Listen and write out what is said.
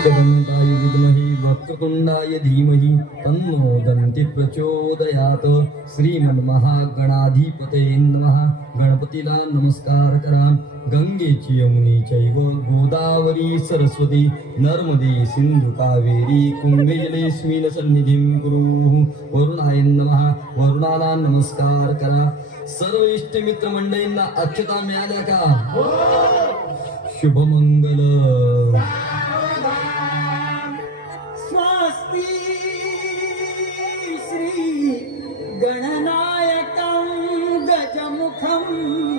एकदन्ताय विद्महे वक्रतुण्डाय धीमहि तन्नो दन्ति प्रचोदयात्. श्रीमन्महागणाधिपतये नमः. गणपतीला नमस्कार करा. गंगेची यमुनी चैव गोदावरी सरस्वती नर्मदे सिंधू कावेरी कुंभे जलेस्मिन् सन्निधिं कुरु. वरुणाय नमः. वरुणाला नमस्कार करा. सर्व इष्ट मित्र मंडळींना अक्षता मिळाल्या का? शुभमंगल. स्वस्ति श्री गणनायकं गजमुखं